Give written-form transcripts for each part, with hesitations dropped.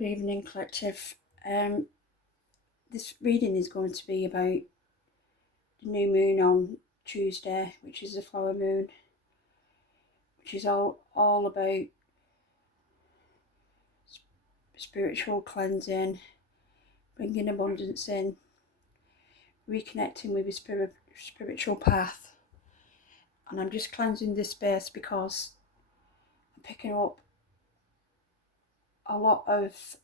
Good evening, collective. This reading is going to be about the new moon on Tuesday, which is the flower moon, which is all about spiritual cleansing, bringing abundance in, reconnecting with your spiritual path. And I'm just cleansing this space because I'm picking up a lot of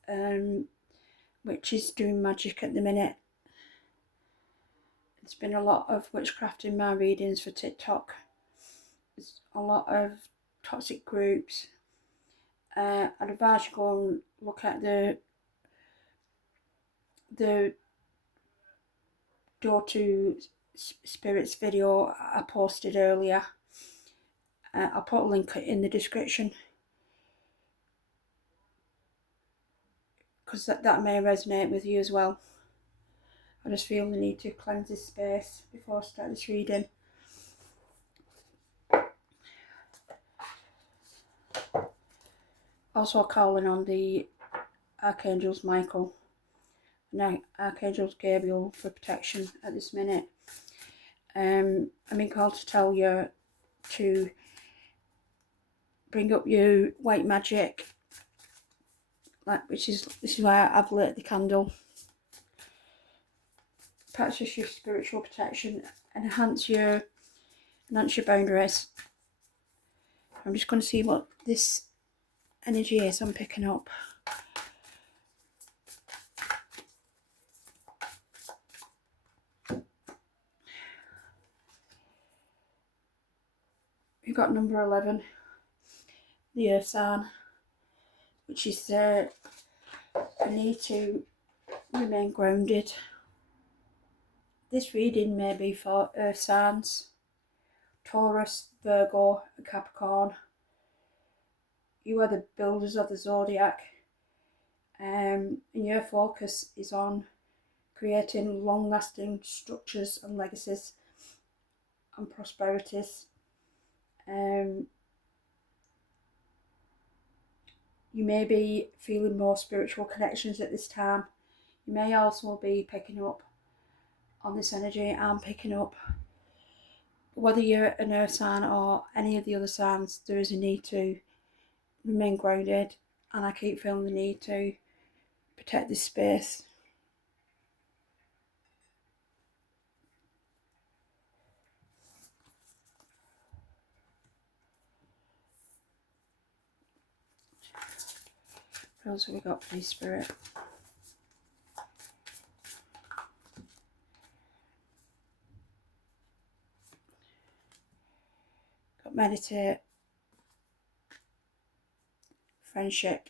witches doing magic at the minute. There's been a lot of witchcraft in my readings for TikTok. There's a lot of toxic groups. I'd advise you go and look at the Door to Spirits video I posted earlier. I'll put a link in the description, because that may resonate with you as well. I just feel the need to cleanse this space before I start this reading. Also calling on the Archangels Michael and Archangels Gabriel for protection at this minute. I'm being called to tell you to bring up your white magic, this is why I've lit the candle. Practice your spiritual protection, enhance your boundaries. I'm just going to see what this energy is I'm picking up. We've got number 11, the Earth sign, which is a need to remain grounded. This reading may be for Earth signs, Taurus, Virgo and Capricorn. You are the builders of the zodiac, and your focus is on creating long-lasting structures and legacies and prosperities. You may be feeling more spiritual connections at this time. You may also be picking up on this energy I'm picking up. Whether you're an earth sign or any of the other signs, there is a need to remain grounded, and I keep feeling the need to protect this space. What else have we got, please, Spirit? Got meditate, friendship.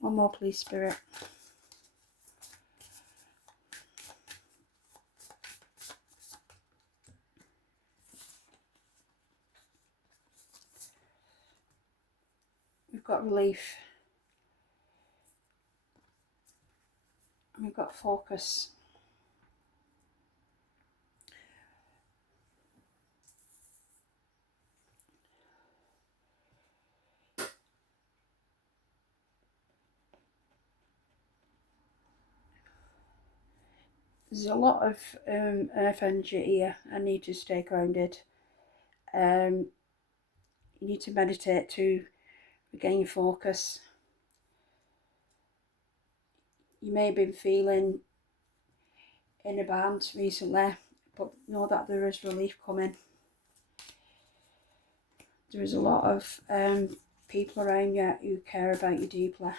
One more, please, Spirit. We've got relief. And we've got focus. There's a lot of earth energy here. I need to stay grounded. You need to meditate to regain your focus. You may have been feeling in a band recently, but know that there is relief coming. There is a lot of people around you who care about you deeply.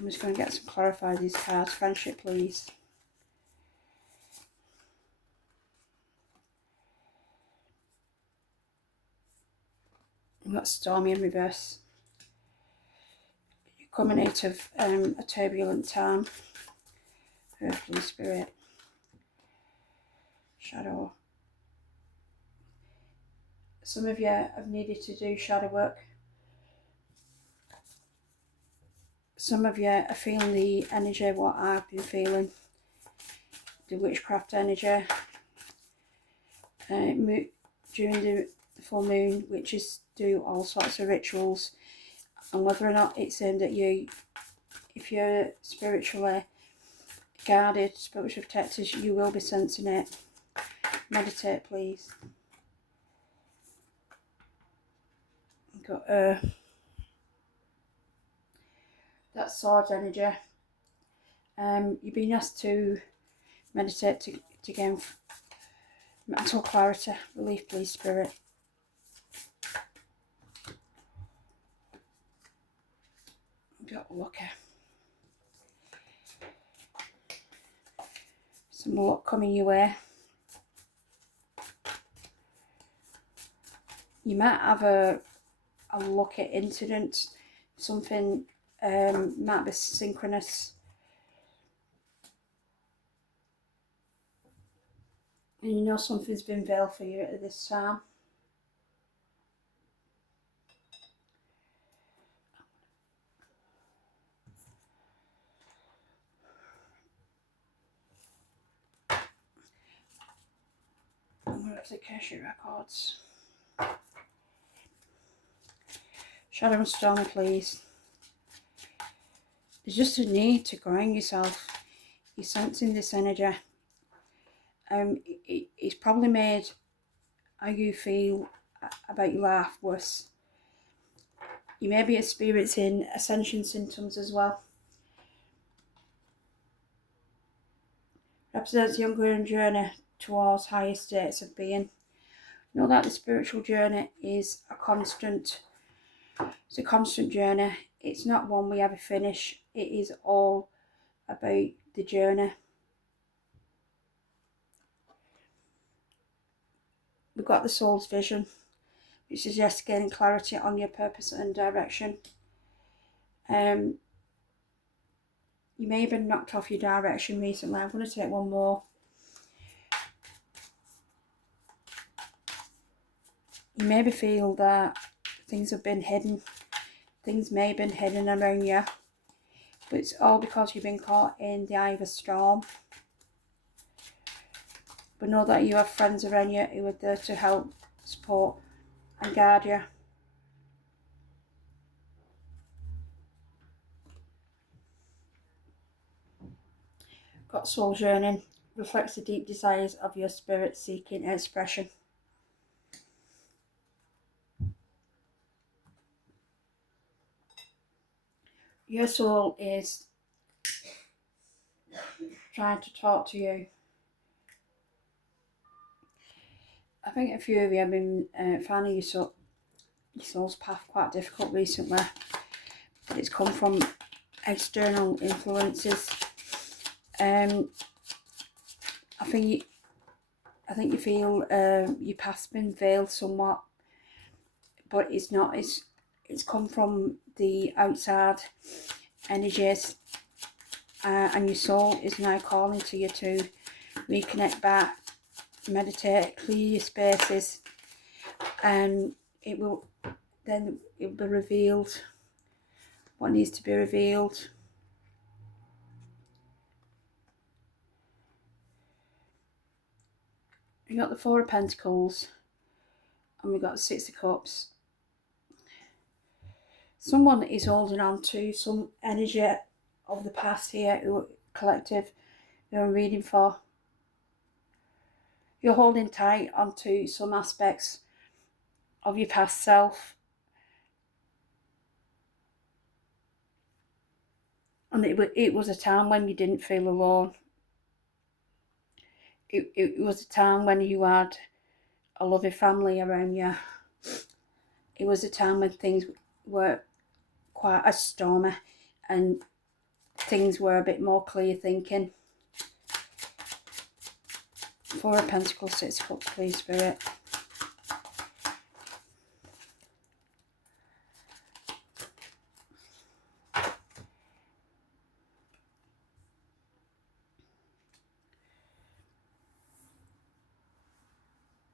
I'm just going to get some clarify these cards. Friendship, please. We've got stormy in reverse. You're coming out of a turbulent time. Earthly spirit. Shadow. Some of you have needed to do shadow work. Some of you are feeling the energy of what I've been feeling. The witchcraft energy. During the the full moon, witches do all sorts of rituals, and whether or not it's aimed at you, if you're spiritually guarded, spiritually protected, you will be sensing it. Meditate, please. We've got that sword energy. You've been asked to meditate to gain mental clarity, relief, please, Spirit. We've got lucky. Some luck coming your way. You might have a lucky incident. Something might be synchronous. And you know something's been veiled for you at this time. I'm going to have to cash your records. Shadow and Stormy, please. There's just a need to ground yourself. You're sensing this energy. It's probably made how you feel about your life worse. You may be experiencing Ascension symptoms as well. Represents the ongoing journey towards higher states of being. Know that the spiritual journey is a constant. It's a constant journey. It's not one we ever finish. It is all about the journey. We've got the soul's vision, which suggests gaining clarity on your purpose and direction. You may have been knocked off your direction recently. I'm going to take one more. You maybe feel that things have been hidden. Things may have been hidden around you. But it's all because you've been caught in the eye of a storm. But know that you have friends around you who are there to help, support and guide you. Got soul yearning. Reflects the deep desires of your spirit seeking expression. Your soul is trying to talk to you. I think a few of you have been finding your soul's path quite difficult recently. But it's come from external influences. I think you feel your path's been veiled somewhat, but it's not. It's come from the outside energies, and your soul is now calling to you to reconnect back, meditate, clear your spaces, and it will be revealed what needs to be revealed. We got the Four of Pentacles, and we got the Six of Cups. Someone is holding on to some energy of the past here, collective, who I'm reading for. You're holding tight onto some aspects of your past self. And it was a time when you didn't feel alone. It was a time when you had a loving family around you. It was a time when things were quite as stormy and things were a bit more clear thinking. Four of Pentacles, Six of Cups, please, Spirit.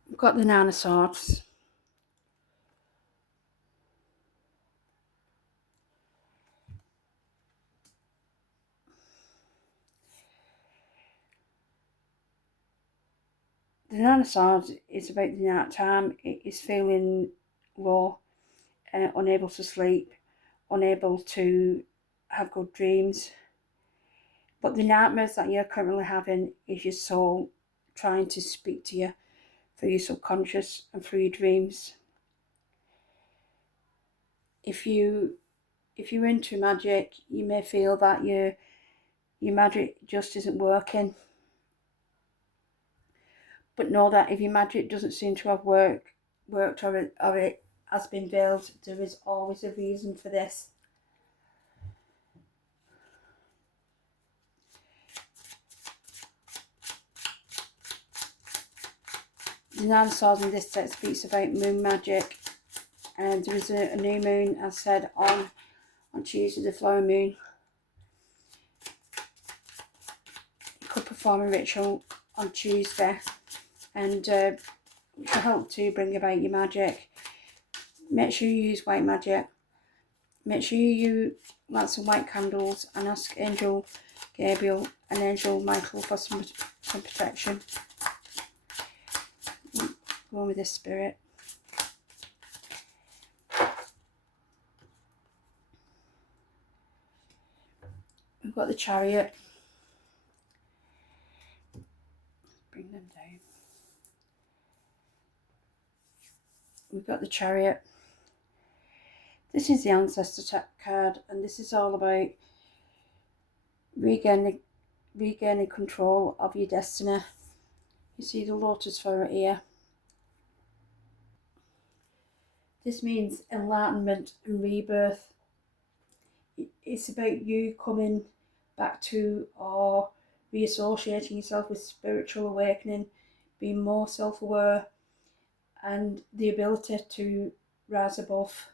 We've got the Nine of Swords. The Nine of Swords is about the night time. It is feeling low, unable to sleep, unable to have good dreams. But the nightmares that you're currently having is your soul trying to speak to you through your subconscious and through your dreams. If you're into magic, you may feel that your magic just isn't working. But know that if your magic doesn't seem to have worked or it has been veiled, there is always a reason for this. The Nine of Swords in this set speaks about moon magic, and there is a new moon, as said, on Tuesday, the flower moon. You could perform a ritual on Tuesday, and which will help to bring about your magic. Make sure you use white magic. Make sure you light some white candles and ask Angel Gabriel and Angel Michael for some protection. Go on with this spirit. We've got the Chariot. Bring them down. We've got the Chariot. This is the Ancestor card, and this is all about regaining control of your destiny. You see the Lotus flower here. This means enlightenment and rebirth. It's about you coming back to or reassociating yourself with spiritual awakening, being more self-aware, and the ability to rise above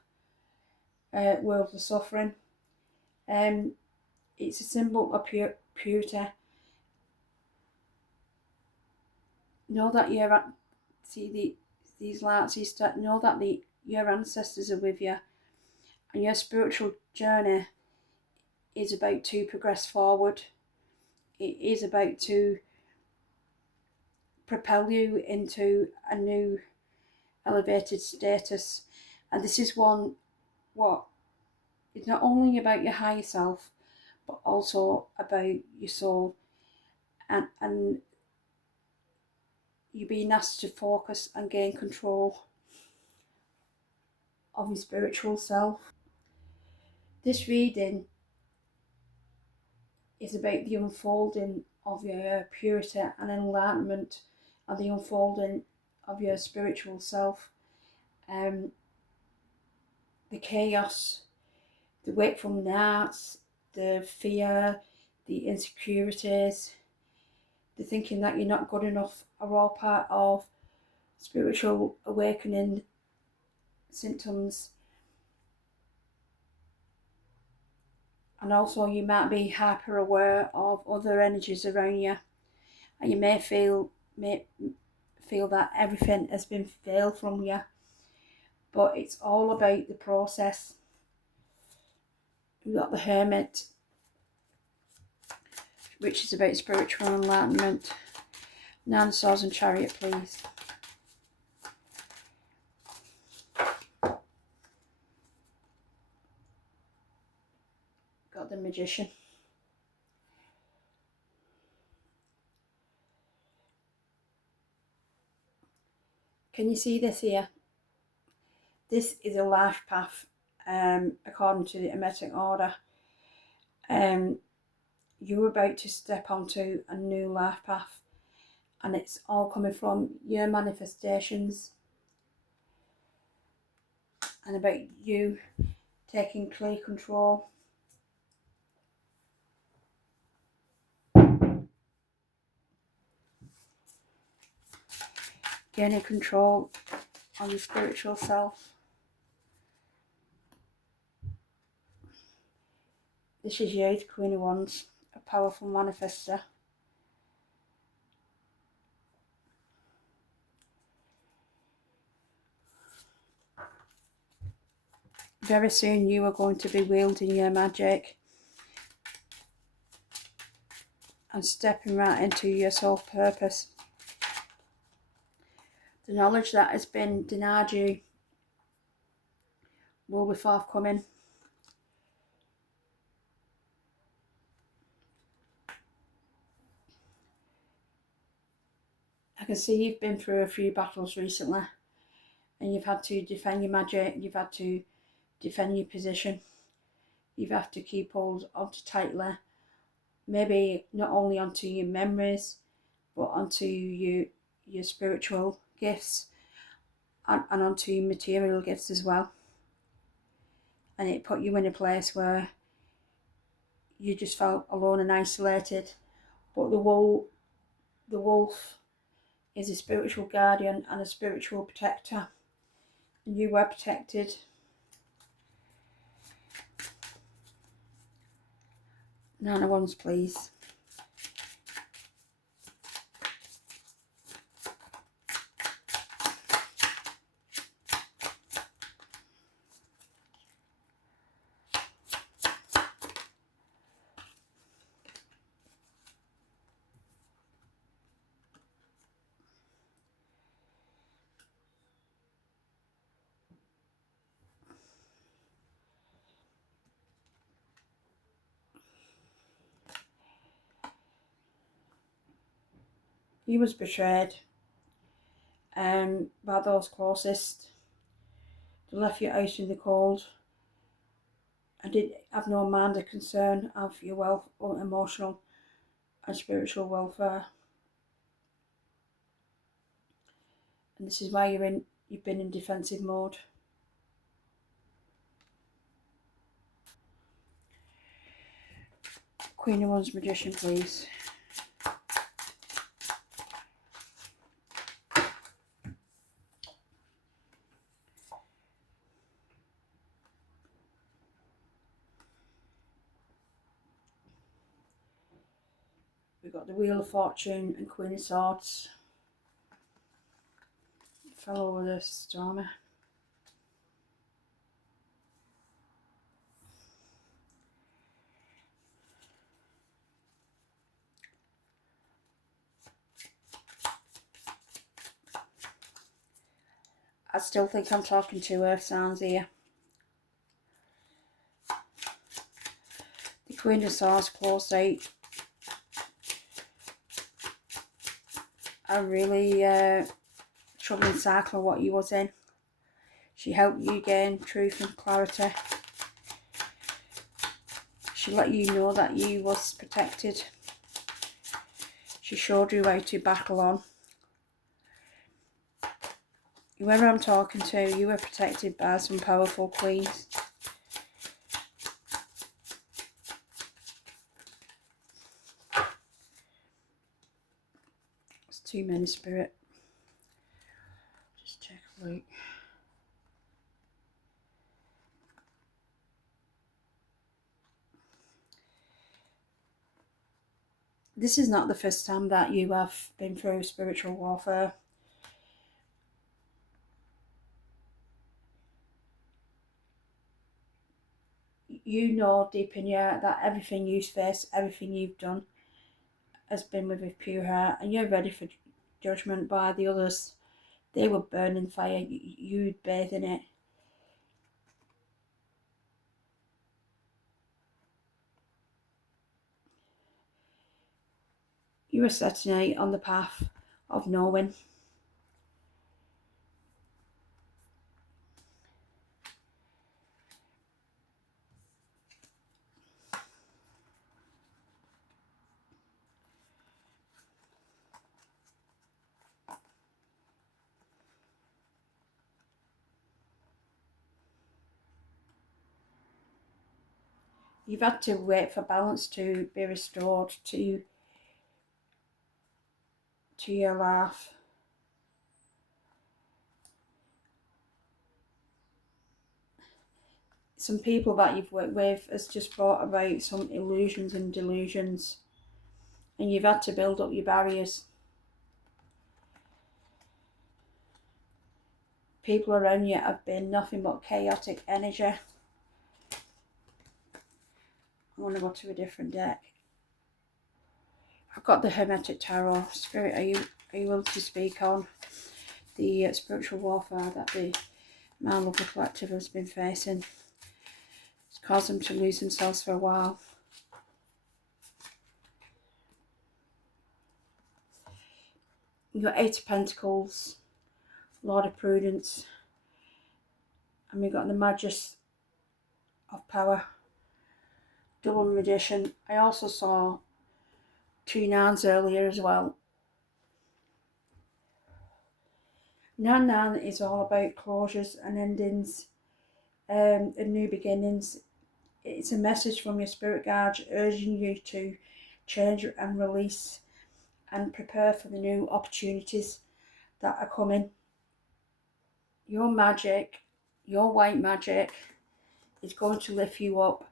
worldly suffering. It's a symbol of purity. Know that these lights. Know that your ancestors are with you, and your spiritual journey is about to progress forward. It is about to propel you into a new elevated status, and this is what is not only about your higher self, but also about your soul, and you're being asked to focus and gain control of your spiritual self. This reading is about the unfolding of your purity and enlightenment, and the unfolding of your spiritual self. The chaos, the wakeful nights, the fear, the insecurities, the thinking that you're not good enough are all part of spiritual awakening symptoms. And also you might be hyper aware of other energies around you, and you may feel that everything has been veiled from you, but it's all about the process. We've got the Hermit, which is about spiritual enlightenment. Nine of Swords and Chariot, please. Got the Magician. Can you see this here? This is a life path, according to the Hermetic order. You're about to step onto a new life path, and it's all coming from your manifestations and about you taking clear control. Gaining control on your spiritual self. This is you, the Queen of Wands, a powerful manifester. Very soon you are going to be wielding your magic and stepping right into your soul purpose. The knowledge that has been denied you will be forthcoming. I can see you've been through a few battles recently, and you've had to defend your magic, you've had to defend your position, you've had to keep hold onto tightly, maybe not only onto your memories, but onto your spiritual gifts, and onto your material gifts as well. And it put you in a place where you just felt alone and isolated. But the wolf is a spiritual guardian and a spiritual protector, and you were protected. Nine of Wands, please. You was betrayed by those closest. They left you out in the cold and did have no mind or concern of your wealth or emotional and spiritual welfare. And this is why you've been in defensive mode. Queen of Wands, Magician, please. We've got the Wheel of Fortune and Queen of Swords. Fell over the stormy. I still think I'm talking to earth signs here. The Queen of Swords closed out a really troubling cycle of what you was in. She helped you gain truth and clarity. She let you know that you was protected. She showed you how to battle on. Whoever I'm talking to, you were protected by some powerful queens. It's too many, Spirit. Just check a look. This is not the first time that you have been through spiritual warfare. You know deep in you that everything you face, everything you've done has been with a pure heart, and you're ready for judgment by the others. They were burning fire, you'd bathe in it. You were setting out on the path of knowing. You've had to wait for balance to be restored to your life. Some people that you've worked with has just brought about some illusions and delusions, and you've had to build up your barriers. People around you have been nothing but chaotic energy. I'm going to go to a different deck. I've got the Hermetic Tarot. Spirit, are you willing to speak on the spiritual warfare that the Man Lover Collective has been facing. It's caused them to lose themselves for a while. You've got Eight of Pentacles, Lord of Prudence, and we've got the Magus of Power, Double Magician. I also saw two nines earlier as well. 9 is all about closures and endings, and new beginnings. It's a message from your spirit guides urging you to change and release and prepare for the new opportunities that are coming. Your magic, your white magic, is going to lift you up,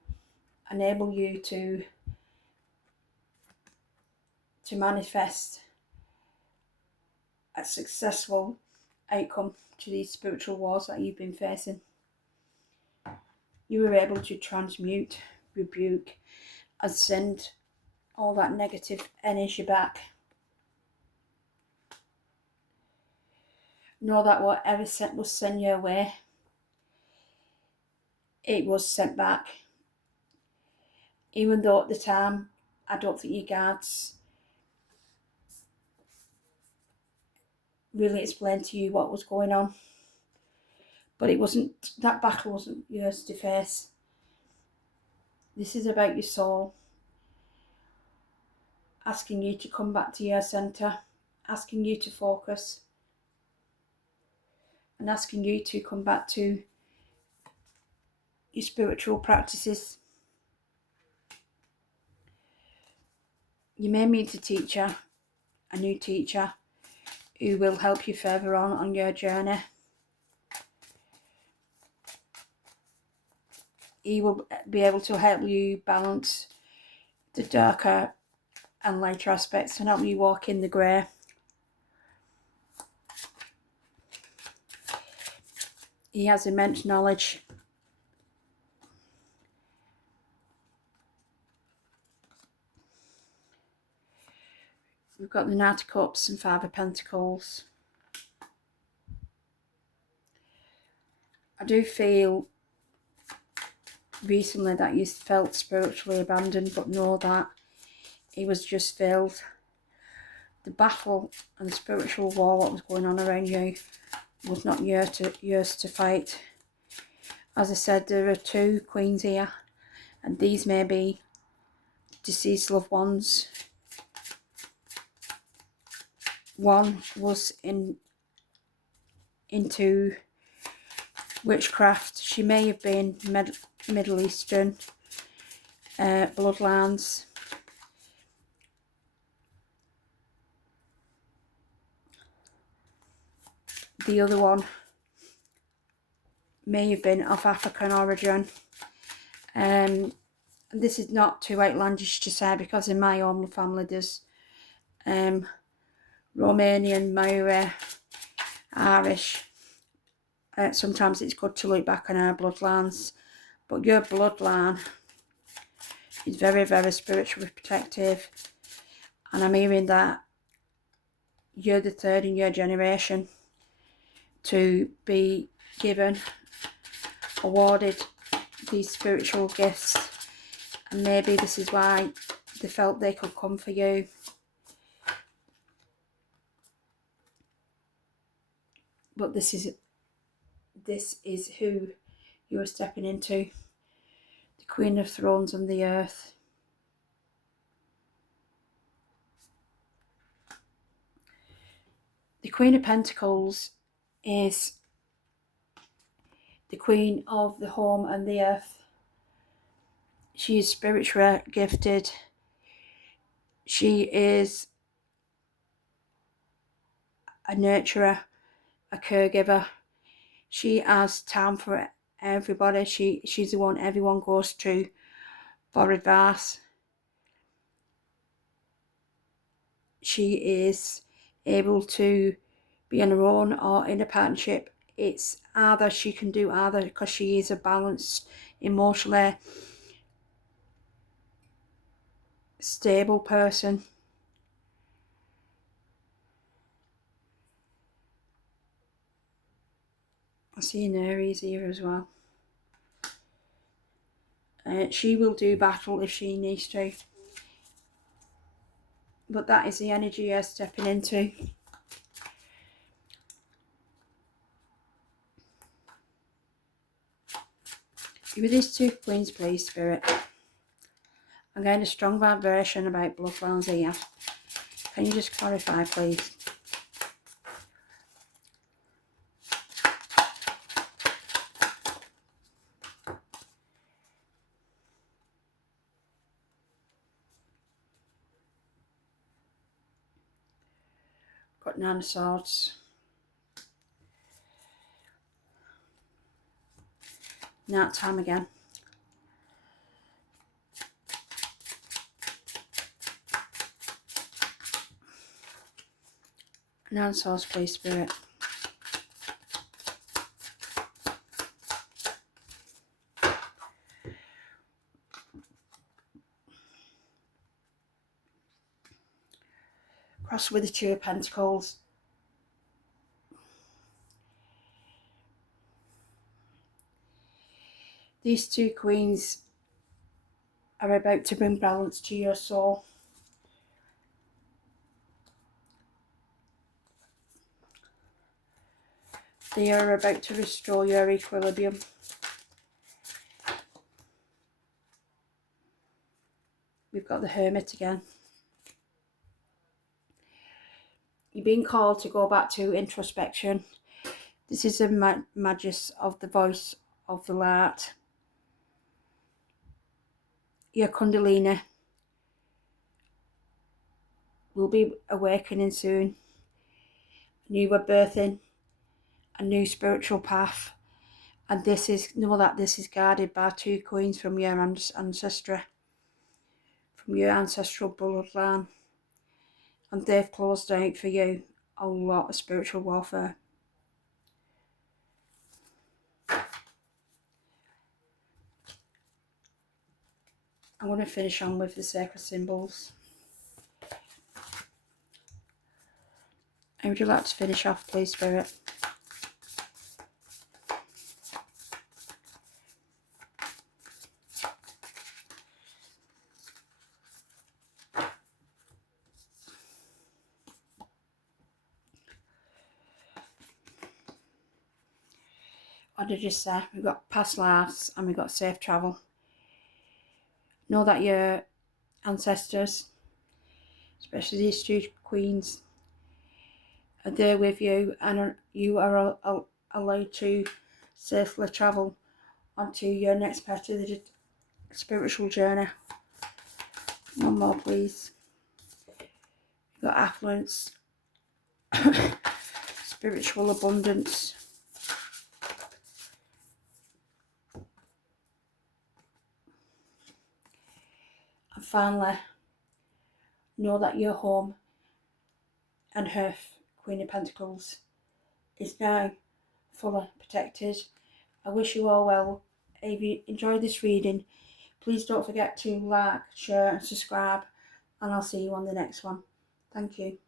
enable you to manifest a successful outcome to these spiritual wars that you've been facing. You were able to transmute, rebuke, and send all that negative energy back. Know that whatever was sent your way, it was sent back. Even though at the time, I don't think your guards really explained to you what was going on. But that battle wasn't yours to face. This is about your soul, asking you to come back to your centre, asking you to focus, and asking you to come back to your spiritual practices. You may meet a teacher, a new teacher, who will help you further on your journey. He will be able to help you balance the darker and lighter aspects and help you walk in the grey. He has immense knowledge. We've got the Knight of Cups and Five of Pentacles. I do feel recently that you felt spiritually abandoned, but know that it was just filled. The battle and the spiritual war, what was going on around you, was not yours to fight. As I said, there are two queens here, and these may be deceased loved ones. One was into witchcraft. She may have been Middle Eastern bloodlines. The other one may have been of African origin. This is not too outlandish to say, because in my own family there's Romanian, Maori, Irish. Sometimes it's good to look back on our bloodlines, but your bloodline is very, very spiritually protective, and I'm hearing that you're the third in your generation to be awarded these spiritual gifts, and maybe this is why they felt they could come for you. But this is who you are stepping into, the Queen of Thrones on the earth. The Queen of Pentacles is the Queen of the home and the earth. She is spiritually gifted. She is a nurturer, a caregiver. She has time for everybody. She's the one everyone goes to for advice. She is able to be on her own or in a partnership. It's either, she can do either, because she is a balanced, emotionally stable person. I see an Aries here as well. She will do battle if she needs to. But that is the energy you're stepping into. With these two queens, please, Spirit. I'm getting a strong vibration about bloodlines here. Can you just clarify, please? Got 9 of Swords. Night time again. Nine of Swords, please, Spirit. Cross with the Two of Pentacles. These two queens are about to bring balance to your soul. They are about to restore your equilibrium. We've got the Hermit again. You're being called to go back to introspection. This is a magus of the voice of the light. Your Kundalini will be awakening soon. You were birthing a new spiritual path, and know that this is guarded by two queens from your ancestry, from your ancestral bloodline, and they've closed out for you a lot of spiritual warfare. I'm going to finish on with the sacred symbols. How would you like to finish off, please, Spirit? What did you say? We've got past lives and we've got safe travel. Know that your ancestors, especially these two queens, are there with you, and you are allowed to safely travel onto your next part of the spiritual journey. One more, please. You've got affluence, spiritual abundance, and finally, know that your home and Earth, Queen of Pentacles, is now fully protected. I wish you all well. If you enjoyed this reading, please don't forget to like, share and subscribe, and I'll see you on the next one. Thank you.